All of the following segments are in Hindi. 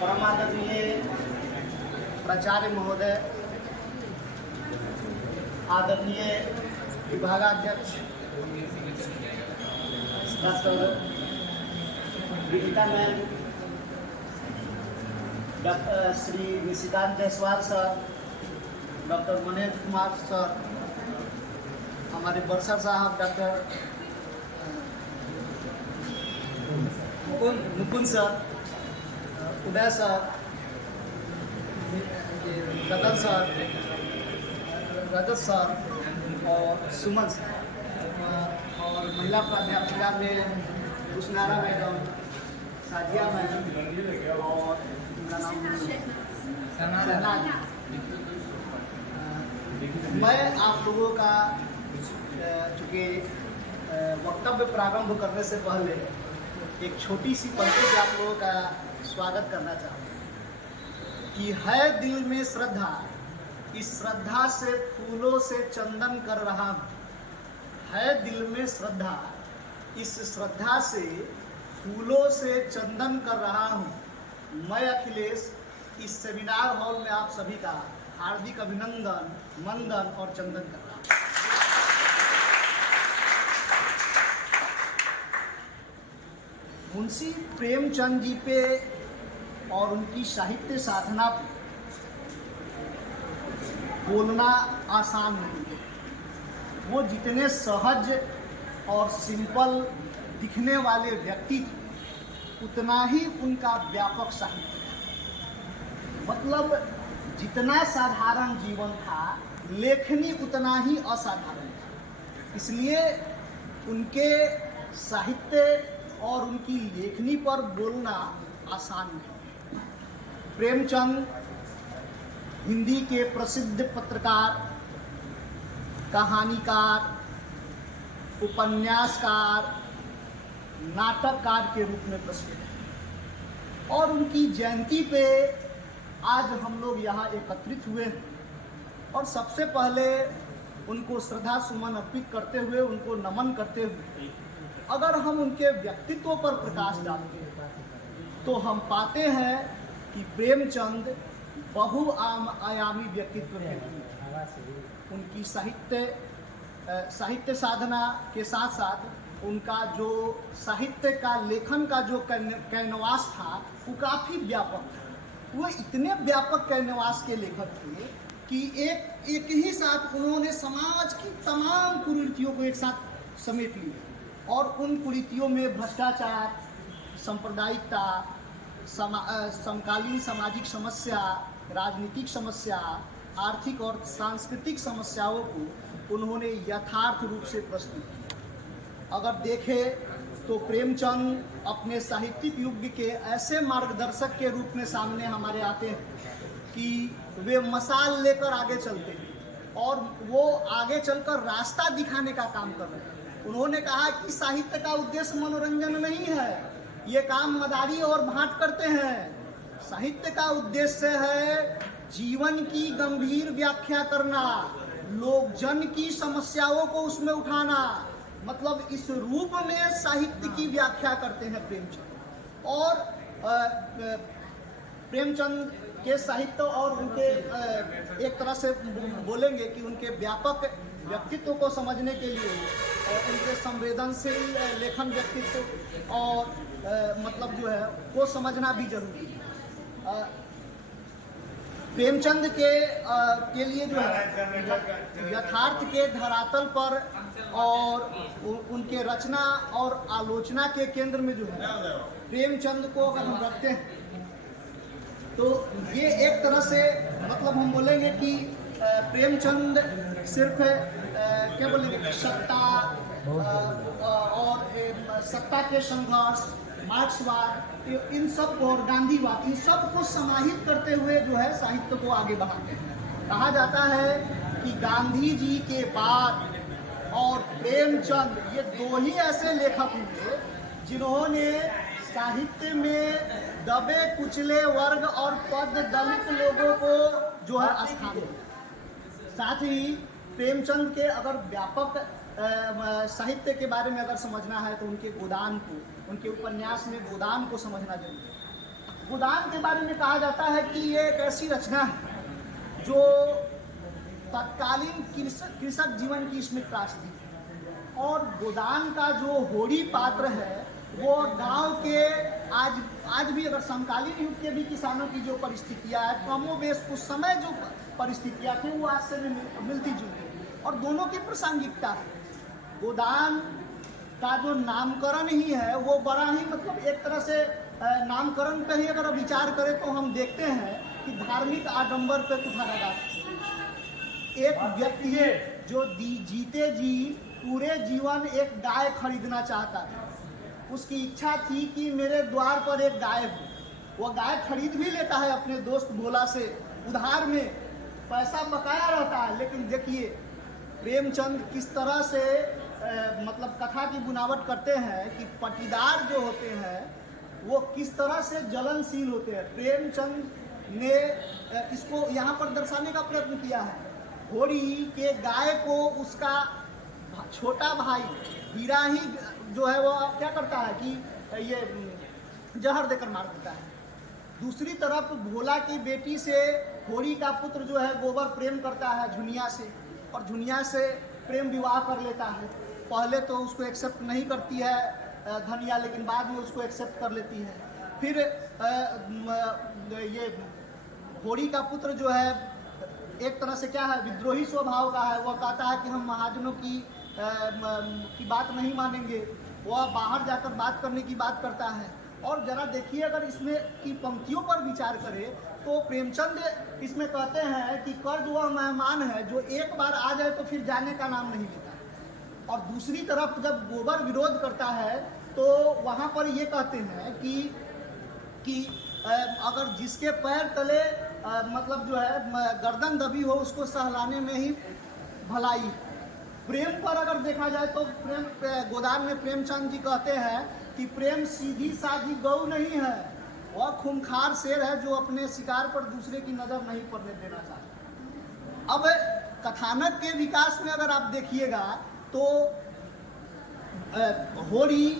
परमादरणीय प्राचार्य महोदय, आदरणीय विभागाध्यक्ष doctor Vinita ma'am, doctor Shri Nishikant Jaiswal sir, doctor Manoj Kumar sir, हमारे बरसर साहब डॉक्टर मुकुंद सर, उदय सर, रतन सर, रजत सर और सुमन सर, और महिला प्राध्यापिका में कृष्णारा मैडम, साजिया मैम और उनका नाम मैं आप लोगों का चूँकि वक्तव्य प्रारंभ करने से पहले एक छोटी सी पंक्ति से आप लोगों का स्वागत करना चाहूँगा कि है दिल में श्रद्धा, इस श्रद्धा से फूलों से चंदन कर रहा हूँ। है दिल में श्रद्धा, इस श्रद्धा से फूलों से चंदन कर रहा हूँ। मैं अखिलेश इस सेमिनार हॉल में आप सभी का हार्दिक अभिनंदन, मंदन और चंदन कर रहा हूँ। मुंशी प्रेमचंद जी पे और उनकी साहित्य साधना पे बोलना आसान नहीं है। वो जितने सहज और सिंपल दिखने वाले व्यक्ति थे, उतना ही उनका व्यापक साहित्य था। मतलब जितना साधारण जीवन था, लेखनी उतना ही असाधारण था। इसलिए उनके साहित्य और उनकी लेखनी पर बोलना आसान नहीं। प्रेमचंद हिंदी के प्रसिद्ध पत्रकार, कहानीकार, उपन्यासकार, नाटककार के रूप में प्रसिद्ध हैं और उनकी जयंती पे आज हम लोग यहाँ एकत्रित हुए हैं और सबसे पहले उनको श्रद्धा सुमन अर्पित करते हुए, उनको नमन करते हुए अगर हम उनके व्यक्तित्व पर प्रकाश डालते हैं तो हम पाते हैं कि प्रेमचंद बहुआयामी व्यक्तित्व है। उनकी साहित्य साधना के साथ साथ उनका जो साहित्य का लेखन का जो कैनवास था वो काफ़ी व्यापक था। वो इतने व्यापक कैनवास के लेखक थे कि एक ही साथ उन्होंने समाज की तमाम कुरीतियों को एक साथ समेट लिया और उन कुरीतियों में भ्रष्टाचार, सांप्रदायिकता, समकालीन सामाजिक समस्या, राजनीतिक समस्या, आर्थिक और सांस्कृतिक समस्याओं को उन्होंने यथार्थ रूप से प्रस्तुत किया। अगर देखें तो प्रेमचंद अपने साहित्यिक युग के ऐसे मार्गदर्शक के रूप में सामने हमारे आते हैं कि वे मशाल लेकर आगे चलते हैं और वो आगे चलकर रास्ता दिखाने का काम कर रहे हैं। उन्होंने कहा कि साहित्य का उद्देश्य मनोरंजन नहीं है, ये काम मदारी और भाट करते हैं। साहित्य का उद्देश्य है जीवन की गंभीर व्याख्या करना, लोग जन की समस्याओं को उसमें उठाना। मतलब इस रूप में साहित्य की व्याख्या करते हैं प्रेमचंद। और प्रेमचंद के साहित्य और उनके एक तरह से बोलेंगे कि उनके व्यापक व्यक्तित्व को समझने के लिए उनके संवेदनशील लेखन व्यक्तित्व और मतलब जो है वो समझना भी जरूरी है। प्रेमचंद के लिए जो है यथार्थ के धरातल पर और उनके रचना और आलोचना के केंद्र में जो है प्रेमचंद को अगर हम रखते हैं तो ये एक तरह से मतलब हम बोलेंगे कि प्रेमचंद सिर्फ क्या बोलेंगे सत्ता और सत्ता के संघर्ष, मार्क्सवाद, इन सब को और गांधीवाद, इन सब को समाहित करते हुए जो है साहित्य को आगे बढ़ाते हैं। कहा जाता है कि गांधी जी के बाद और प्रेमचंद ये दो ही ऐसे लेखक हुए जिन्होंने साहित्य में दबे कुचले वर्ग और पद दलित लोगों को जो है स्थान दिया। साथ ही प्रेमचंद के अगर व्यापक साहित्य के बारे में अगर समझना है तो उनके गोदान को, उनके उपन्यास में गोदान को समझना जरूरी है। गोदान के बारे में कहा जाता है कि ये एक ऐसी रचना है जो तत्कालीन कृषक जीवन की इसमें त्रासदी है। और गोदान का जो होड़ी पात्र है वो गांव के आज भी अगर समकालीन युग के भी किसानों की जो परिस्थितियाँ है, कमोबेश उस समय जो परिस्थितियाँ थी वो आज से भी मिलती जुलती, और दोनों की प्रासंगिकता है। गोदान का जो नामकरण ही है वो बड़ा ही मतलब एक तरह से नामकरण पे ही अगर विचार करें तो हम देखते हैं कि धार्मिक आडंबर पे उठाया जाता है। एक व्यक्ति जो जीते जी पूरे जीवन एक गाय खरीदना चाहता था, उसकी इच्छा थी कि मेरे द्वार पर एक गाय हो। वह गाय खरीद भी लेता है अपने दोस्त भोला से उधार में, पैसा बकाया रहता है। लेकिन देखिए प्रेमचंद किस तरह से मतलब कथा की बुनावट करते हैं कि पटीदार जो होते हैं वो किस तरह से जलनशील होते हैं। प्रेमचंद ने इसको यहाँ पर दर्शाने का प्रयत्न किया है। होड़ी के गाय को उसका छोटा भाई हीरा ही जो है वो क्या करता है कि ये जहर देकर मार देता है। दूसरी तरफ भोला की बेटी से होड़ी का पुत्र जो है गोबर प्रेम करता है झुनिया से, और झुनिया से प्रेम विवाह कर लेता है। पहले तो उसको एक्सेप्ट नहीं करती है धनिया, लेकिन बाद में उसको एक्सेप्ट कर लेती है। फिर ये होड़ी का पुत्र जो है एक तरह से क्या है, विद्रोही स्वभाव का है। वह कहता है कि हम महाजनों की बात नहीं मानेंगे। वह बाहर जाकर बात करने की बात करता है। और जरा देखिए अगर इसमें की पंक्तियों पर विचार करें तो प्रेमचंद इसमें कहते हैं कि कर्ज वह मेहमान है जो एक बार आ जाए तो फिर जाने का नाम नहीं लेता। और दूसरी तरफ जब गोबर विरोध करता है तो वहाँ पर ये कहते हैं कि अगर जिसके पैर तले मतलब जो है गर्दन दबी हो उसको सहलाने में ही भलाई है। प्रेम पर अगर देखा जाए तो प्रेम गोदान में प्रेमचंद जी कहते हैं कि प्रेम सीधी साधी गौ नहीं है, वह खूंखार शेर है जो अपने शिकार पर दूसरे की नज़र नहीं पड़ने देना चाहता। अब कथानक के विकास में अगर आप देखिएगा तो होड़ी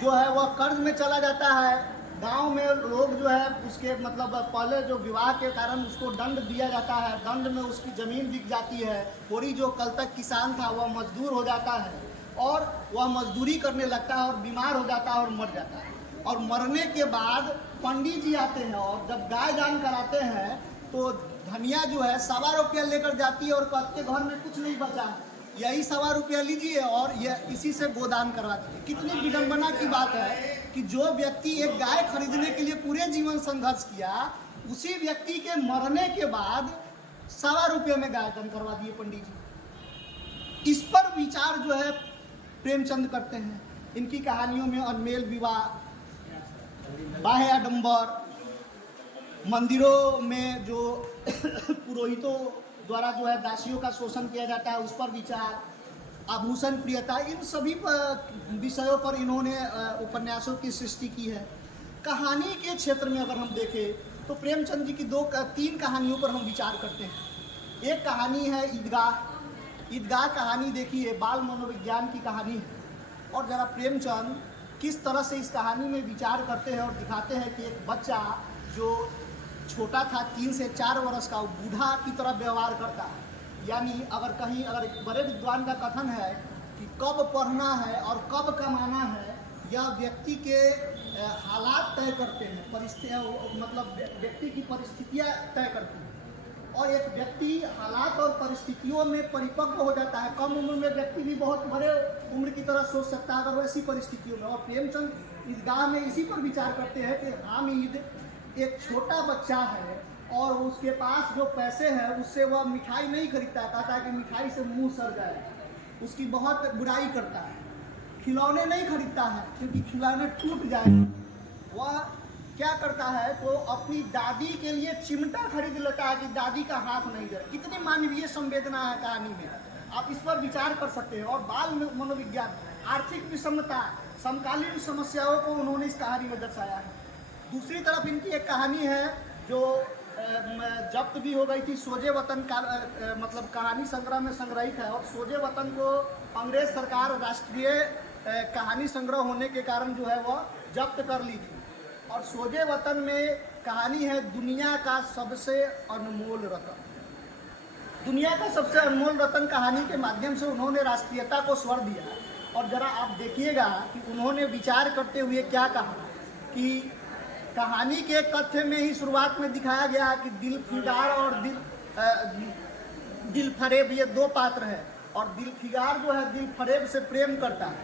जो है वह कर्ज में चला जाता है। गांव में लोग जो है उसके मतलब पहले जो विवाह के कारण उसको दंड दिया जाता है, दंड में उसकी ज़मीन बिक जाती है। होड़ी जो कल तक किसान था वह मजदूर हो जाता है, और वह मजदूरी करने लगता है और बीमार हो जाता है और मर जाता है। और मरने के बाद पंडित जी आते हैं और जब गाय दान कराते हैं तो धनिया जो है 1.25 रुपया लेकर जाती है और कहते घर में कुछ नहीं बचा, यही 1.25 रुपया लीजिए और ये इसी से गोदान करवा दीजिए। कितनी विडंबना की बात है कि जो व्यक्ति एक गाय खरीदने के लिए पूरे जीवन संघर्ष किया, उसी व्यक्ति के मरने के बाद 1.25 रुपये में गाय दान करवा दिए पंडित जी। इस पर विचार जो है प्रेमचंद करते हैं। इनकी कहानियों में अनमेल विवाह, बाह्य आडंबर, मंदिरों में जो पुरोहितों द्वारा जो है दासियों का शोषण किया जाता है उस पर विचार, आभूषण प्रियता, इन सभी विषयों पर इन्होंने उपन्यासों की सृष्टि की है। कहानी के क्षेत्र में अगर हम देखें तो प्रेमचंद जी की 3 कहानियों पर हम विचार करते हैं। एक कहानी है ईदगाह। ईदगाह कहानी देखिए बाल मनोविज्ञान की कहानी है, और ज़रा प्रेमचंद किस तरह से इस कहानी में विचार करते हैं और दिखाते हैं कि एक बच्चा जो छोटा था 3 से 4 वर्ष का, वो बूढ़ा की तरह व्यवहार करता है। यानी अगर कहीं एक बड़े विद्वान का कथन है कि कब पढ़ना है और कब कमाना है, यह व्यक्ति के हालात तय करते हैं, परिस्थितियाँ मतलब व्यक्ति की परिस्थितियाँ तय करती हैं। और एक व्यक्ति हालात और परिस्थितियों में परिपक्व हो जाता है। कम उम्र में व्यक्ति भी बहुत बड़े उम्र की तरह सोच सकता है अगर वैसी परिस्थितियों में। और प्रेमचंद ईदगाह में इसी पर विचार करते हैं कि हामिद एक छोटा बच्चा है और उसके पास जो पैसे हैं उससे वह मिठाई नहीं खरीदता है। कहता है कि मिठाई से मुंह सड़ जाए, उसकी बहुत बुराई करता है। खिलौने नहीं खरीदता है क्योंकि खिलौने टूट जाए। वह क्या करता है तो अपनी दादी के लिए चिमटा खरीद लेता है कि दादी का हाथ नहीं जले। कितनी मानवीय संवेदना है कहानी में, आप इस पर विचार कर सकते हैं। और बाल मनोविज्ञान, आर्थिक विषमता, समकालीन समस्याओं को उन्होंने इस कहानी में दर्शाया है। दूसरी तरफ इनकी एक कहानी है जो जब्त भी हो गई थी, सोजे वतन का मतलब कहानी संग्रह में संग्रहित है। और सोजे वतन को अंग्रेज सरकार राष्ट्रीय कहानी संग्रह होने के कारण जो है वह जब्त कर ली थी। और सोजे वतन में कहानी है दुनिया का सबसे अनमोल रतन। दुनिया का सबसे अनमोल रतन कहानी के माध्यम से उन्होंने राष्ट्रीयता को स्वर दिया। और जरा आप देखिएगा कि उन्होंने विचार करते हुए क्या कहा कि कहानी के कथ्य में ही शुरुआत में दिखाया गया कि दिलफिगार और दिलफरेब ये दो पात्र हैं, और दिलफिगार जो है दिलफरेब से प्रेम करता है,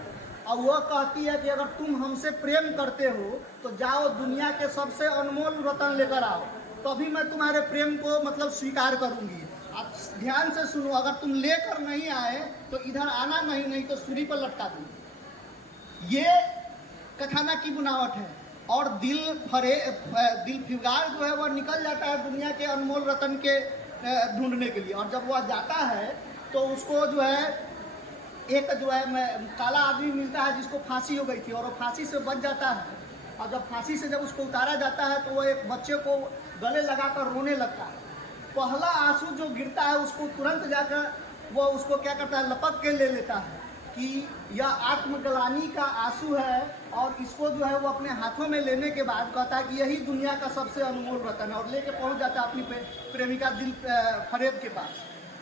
और वह कहती है कि अगर तुम हमसे प्रेम करते हो तो जाओ दुनिया के सबसे अनमोल रतन लेकर आओ, तभी मैं तुम्हारे प्रेम को मतलब स्वीकार करूंगी। आप ध्यान से सुनो, अगर तुम लेकर नहीं आए तो इधर आना नहीं तो सूली पर लटका दूंगी। ये कथाना की बुनावट है। और दिलफिगार जो है वह निकल जाता है दुनिया के अनमोल रतन के ढूंढने के लिए। और जब वह जाता है तो उसको जो है एक जो है काला आदमी मिलता है जिसको फांसी हो गई थी, और वो फांसी से बच जाता है। और जब फांसी से जब उसको उतारा जाता है तो वह एक बच्चे को गले लगाकर रोने लगता है। पहला आंसू जो गिरता है उसको तुरंत जाकर वो उसको क्या करता है, लपक के ले लेता है कि यह आत्मग्लानि का आंसू है। और इसको जो है वो अपने हाथों में लेने के बाद कहता है कि यही दुनिया का सबसे अनमोल रतन है, और लेके पहुंच जाता है अपनी प्रेमिका दिलफरेब के पास।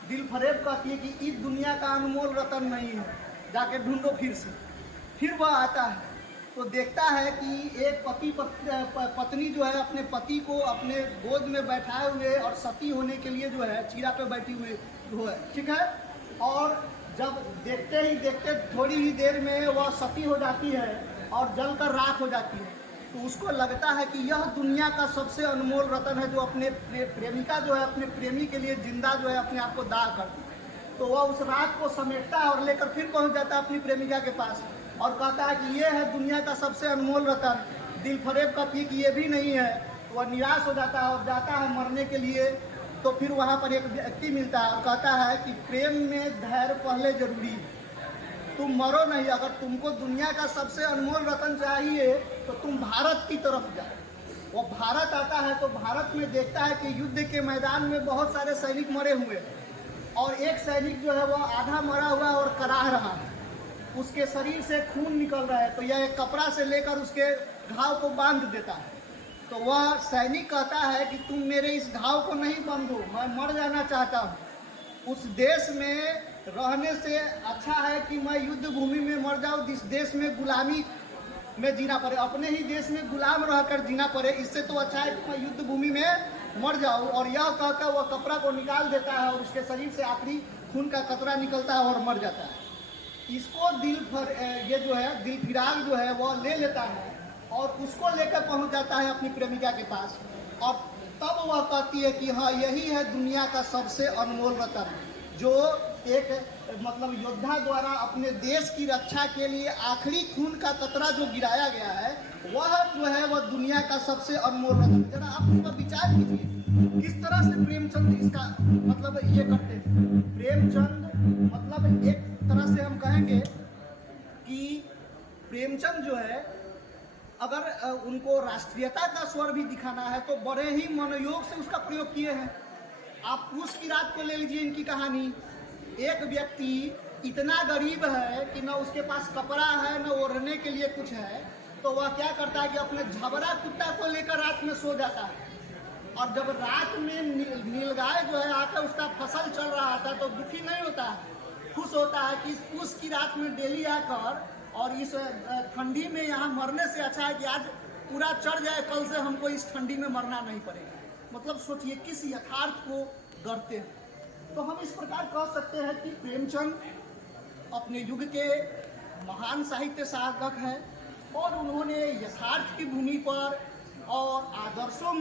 दिलफरेब कहती है कि इस दुनिया का अनमोल रतन नहीं है, जाके ढूंढो फिर से। फिर वह आता है तो देखता है कि एक पत्नी जो है अपने पति को अपने गोद में बैठाए हुए और सती होने के लिए जो है चीरा पे बैठी हुई है, ठीक है। और जब देखते ही देखते थोड़ी ही देर में वह सती हो जाती है और जलकर राख हो जाती है, तो उसको लगता है कि यह दुनिया का सबसे अनमोल रतन है जो अपने प्रेमिका जो है अपने प्रेमी के लिए जिंदा जो है अपने आप को दाह कर दी। तो वह उस राख को समेटता है और लेकर फिर पहुंच जाता है अपनी प्रेमिका के पास और कहता है कि ये है दुनिया का सबसे अनमोल रतन। दिलफरेब कहती है कि ये भी नहीं है। तो वह निराश हो जाता है और जाता है मरने के लिए। तो फिर वहाँ पर एक व्यक्ति मिलता है और कहता है कि प्रेम में धैर्य पहले जरूरी है, तुम मरो नहीं। अगर तुमको दुनिया का सबसे अनमोल रतन चाहिए तो तुम भारत की तरफ जाओ। वो भारत आता है तो भारत में देखता है कि युद्ध के मैदान में बहुत सारे सैनिक मरे हुए और एक सैनिक जो है वो आधा मरा हुआ और कराह रहा है, उसके शरीर से खून निकल रहा है। तो यह एक कपड़ा से लेकर उसके घाव को बांध देता है। तो वह सैनिक कहता है कि तुम मेरे इस घाव को नहीं बांधो, मैं मर जाना चाहता हूँ। उस देश में रहने से अच्छा है कि मैं युद्ध भूमि में मर जाऊँ, जिस देश में गुलामी में जीना पड़े, अपने ही देश में गुलाम रहकर जीना पड़े, इससे तो अच्छा है कि मैं युद्ध भूमि में मर जाऊँ। और यह कहकर वह कपड़ा को निकाल देता है और उसके शरीर से आखिरी खून का कतरा निकलता है और मर जाता है। इसको ये जो है दिलफिराग जो है वह ले लेता है और उसको लेकर पहुंच जाता है अपनी प्रेमिका के पास। और तब वह कहती है कि हाँ यही है दुनिया का सबसे अनमोल रतन, जो एक मतलब योद्धा द्वारा अपने देश की रक्षा के लिए आखिरी खून का कतरा जो गिराया गया है वह जो है वह दुनिया का सबसे अनमोल रतन। जरा आप इस पर विचार कीजिए किस तरह से प्रेमचंद इसका मतलब ये करते हैं। प्रेमचंद मतलब एक तरह से हम कहेंगे कि प्रेमचंद जो है अगर उनको राष्ट्रीयता का स्वर भी दिखाना है तो बड़े ही मनोयोग से उसका प्रयोग किए हैं। आप पूस की रात को ले लीजिए इनकी कहानी। एक व्यक्ति इतना गरीब है कि न उसके पास कपड़ा है न ओढ़ने के लिए कुछ है, तो वह क्या करता है कि अपने झबरा कुत्ता को लेकर रात में सो जाता है। और जब रात में नीलगाय जो है आकर उसका फसल चल रहा था तो दुखी नहीं होता है, खुश होता है कि इस पूस की रात में डेली आकर और इस ठंडी में यहाँ मरने से अच्छा है कि आज पूरा चढ़ जाए, कल से हमको इस ठंडी में मरना नहीं पड़ेगा। मतलब सोचिए किस यथार्थ को गढ़ते हैं। तो हम इस प्रकार कह सकते हैं कि प्रेमचंद अपने युग के महान साहित्य साधक हैं और उन्होंने यथार्थ की भूमि पर और आदर्शों